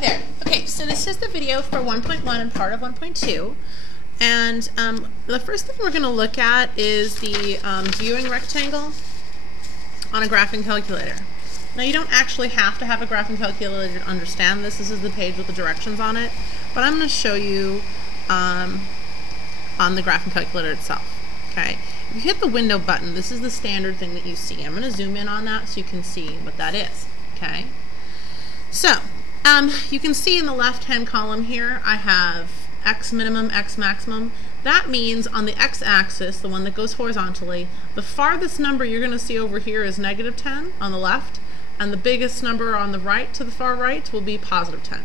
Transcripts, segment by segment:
Hi there. Okay, so this is the video for 1.1 and part of 1.2. And the first thing we're going to look at is the viewing rectangle on a graphing calculator. Now you don't actually have to have a graphing calculator to understand this. This is the page with the directions on it. But I'm going to show you on the graphing calculator itself. Okay. If you hit the window button, this is the standard thing that you see. I'm going to zoom in on that so you can see what that is. Okay. So, you can see in the left-hand column here, I have x minimum, x maximum. That means on the x-axis, the one that goes horizontally, the farthest number you're going to see over here is negative 10 on the left, and the biggest number on the right, to the far right, will be positive 10.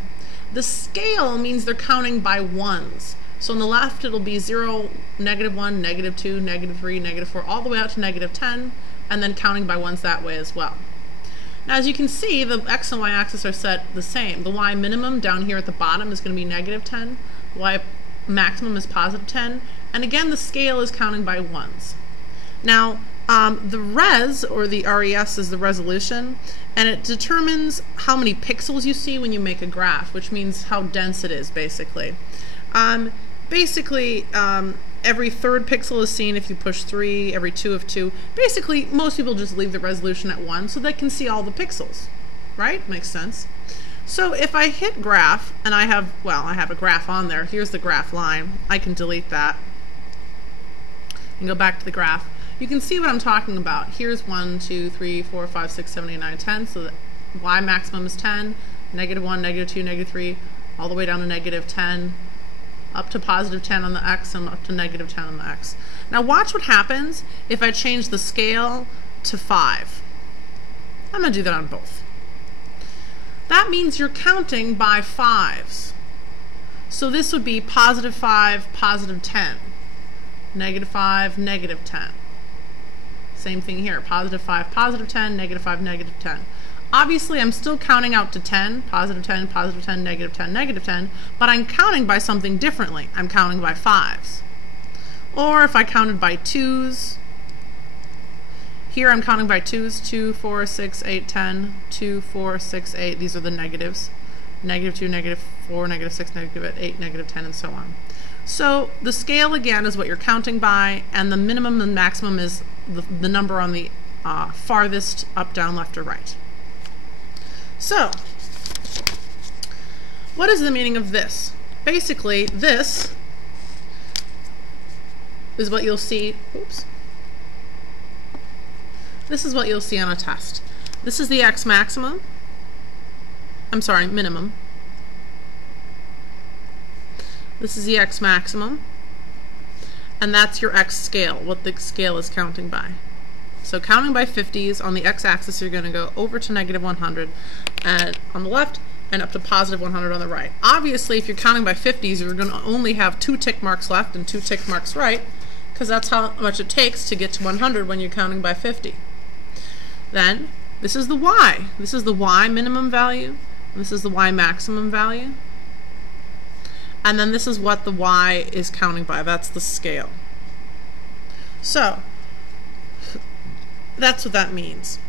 The scale means they're counting by ones. So on the left, it'll be 0, negative 1, negative 2, negative 3, negative 4, all the way out to negative 10, and then counting by ones that way as well. Now, as you can see, the x and y axis are set the same. The y minimum down here at the bottom is going to be negative 10. Y maximum is positive 10. And again, the scale is counting by ones. Now, the res, or the RES, is the resolution, and it determines how many pixels you see when you make a graph, which means how dense it is, basically. Every third pixel is seen if you push 3, every 2 of 2. Basically, most people just leave the resolution at 1 so they can see all the pixels, right? Makes sense. So if I hit graph, and I have a graph on there. Here's the graph line. I can delete that and go back to the graph. You can see what I'm talking about. Here's 1, 2, 3, 4, 5, 6, 7, 8, 9, 10. So the y maximum is 10, negative 1, negative 2, negative 3, all the way down to negative 10. Up to positive 10 on the x and up to negative 10 on the x. Now watch what happens if I change the scale to 5. I'm going to do that on both. That means you're counting by 5s. So this would be positive 5, positive 10. Negative 5, negative 10. Same thing here. Positive 5, positive 10, negative 5, negative 10. Obviously, I'm still counting out to 10, positive 10, positive 10, negative 10, negative 10, but I'm counting by something differently. I'm counting by 5s. Or if I counted by 2s, here I'm counting by 2s, 2, 4, 6, 8, 10, 2, 4, 6, 8. These are the negatives. Negative 2, negative 4, negative 6, negative 8, negative 10, and so on. So the scale, again, is what you're counting by, and the minimum and maximum is the number on the farthest up, down, left, or right. So, what is the meaning of this? Basically, this is what you'll see. Oops. This is what you'll see on a test. This is the x maximum. I'm sorry, minimum. This is the x maximum. And that's your x scale, what the scale is counting by. So counting by 50s, on the x-axis you're going to go over to negative 100 and on the left and up to positive 100 on the right. Obviously, if you're counting by 50s, you're going to only have 2 tick marks left and 2 tick marks right, because that's how much it takes to get to 100 when you're counting by 50. Then, this is the y. This is the y minimum value. This is the y maximum value. And then this is what the y is counting by. That's the scale. So, that's what that means.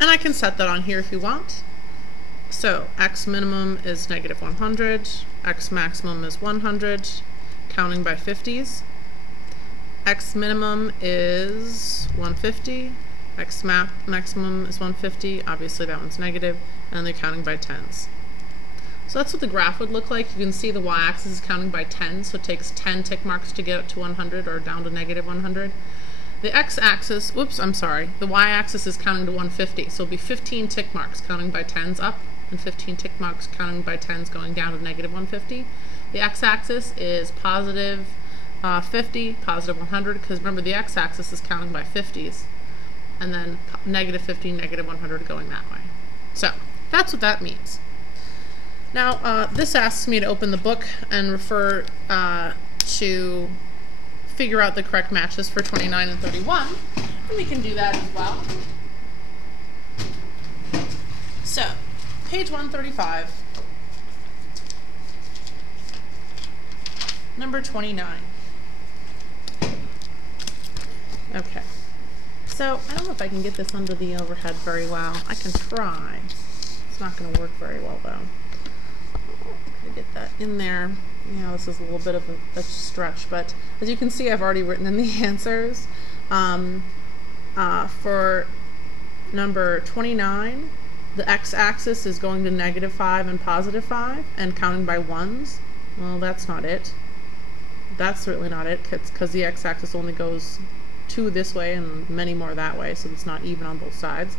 And I can set that on here if you want. So x minimum is negative 100, x maximum is 100, counting by 50s. X minimum is 150, x maximum is 150, obviously that one's negative, and they're counting by 10s. So that's what the graph would look like. You can see the y-axis is counting by 10, so it takes 10 tick marks to get up to 100 or down to negative 100. The x-axis, the y-axis is counting to 150, so it'll be 15 tick marks counting by 10s up and 15 tick marks counting by 10s going down to negative 150. The x-axis is positive 50, positive 100, because remember the x-axis is counting by 50s, and then negative 50, negative 100 going that way. So that's what that means. Now this asks me to open the book and refer to figure out the correct matches for 29 and 31, and we can do that as well. So, page 135, number 29. Okay, so I don't know if I can get this under the overhead very well. I can try. It's not going to work very well though. to get that in there. Yeah, this is a little bit of a stretch, but as you can see, I've already written in the answers. For number 29, the x-axis is going to -5 and +5 and counting by ones. Well, that's not it. That's certainly not it, because the x-axis only goes 2 this way and many more that way, so it's not even on both sides.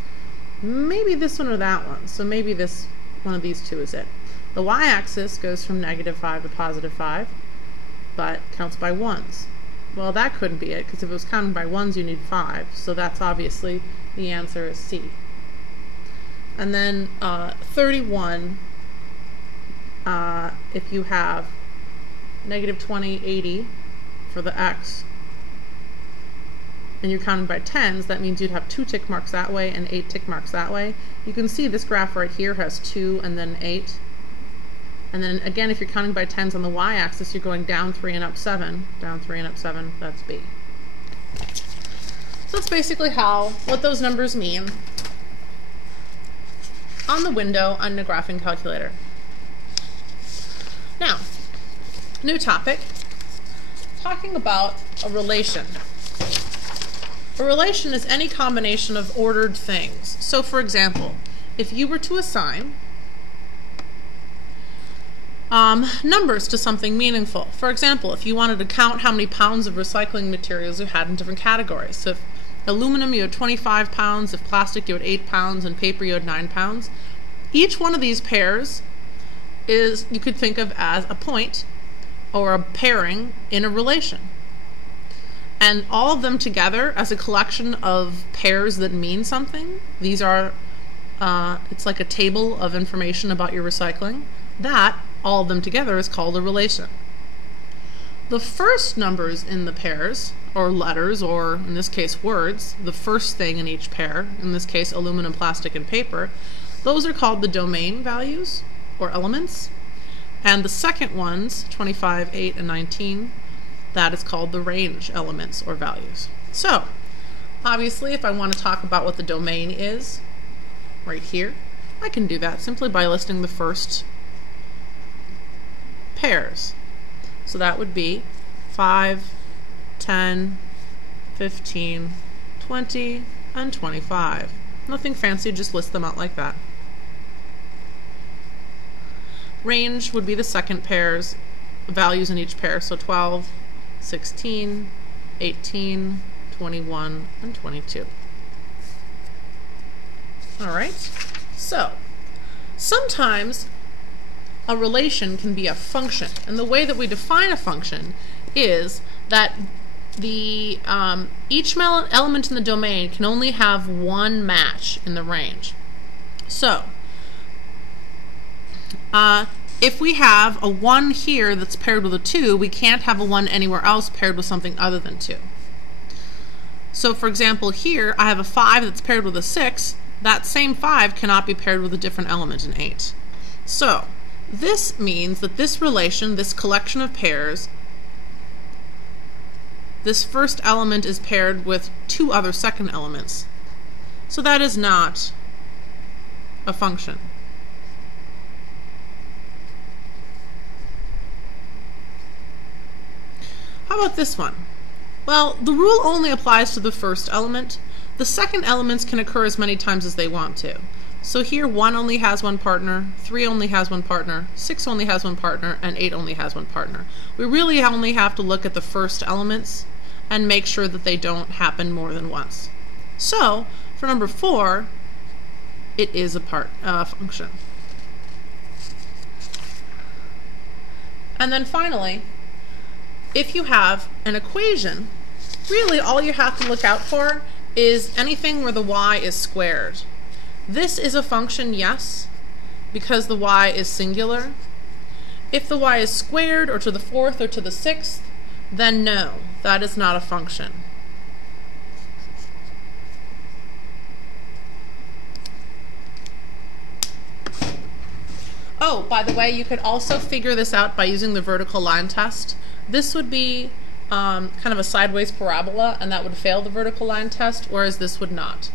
Maybe this one or that one, so maybe this one of these two is it. The y-axis goes from -5 to +5, but counts by ones. Well, that couldn't be it, because if it was counting by ones, you need 5, so that's obviously the answer is C. And then 31, if you have -20, 80 for the x, and you're counting by tens, that means you'd have 2 tick marks that way and 8 tick marks that way. You can see this graph right here has 2 and then 8. And then again, if you're counting by tens on the y-axis, you're going down 3 and up 7. Down 3 and up 7, that's B. So that's basically what those numbers mean on the window on the graphing calculator. Now, new topic, talking about a relation. A relation is any combination of ordered things. So for example, if you were to assign numbers to something meaningful. For example, if you wanted to count how many pounds of recycling materials you had in different categories. So if aluminum you had 25 pounds, if plastic you had 8 pounds, and paper you had 9 pounds. Each one of these pairs is, you could think of as a point or a pairing in a relation. And all of them together as a collection of pairs that mean something. These are, it's like a table of information about your recycling. That, all of them together, is called a relation. The first numbers in the pairs, or letters, or in this case words, the first thing in each pair, in this case aluminum, plastic, and paper, those are called the domain values, or elements. And the second ones, 25, 8, and 19, that is called the range elements, or values. So, obviously, if I want to talk about what the domain is, right here, I can do that simply by listing the first pairs. So that would be 5, 10, 15, 20, and 25. Nothing fancy, just list them out like that. Range would be the second pair's values in each pair, so 12, 16, 18, 21, and 22. Alright, so sometimes a relation can be a function, and the way that we define a function is that the each element in the domain can only have one match in the range. So if we have a 1 here that's paired with a 2, we can't have a 1 anywhere else paired with something other than 2. So for example, here I have a 5 that's paired with a 6. That same 5 cannot be paired with a different element in 8. So this means that this relation, this collection of pairs, this first element is paired with 2 other second elements. So that is not a function. How about this one? Well, the rule only applies to the first element. The second elements can occur as many times as they want to. So here 1 only has one partner, 3 only has one partner, 6 only has one partner, and 8 only has one partner. We really only have to look at the first elements and make sure that they don't happen more than once. So for number 4, it is a function. And then finally, if you have an equation, really all you have to look out for is anything where the y is squared. This is a function, yes, because the y is singular. If the y is squared, or to the 4th, or to the 6th, then no, that is not a function. Oh, by the way, you could also figure this out by using the vertical line test. This would be kind of a sideways parabola, and that would fail the vertical line test, whereas this would not.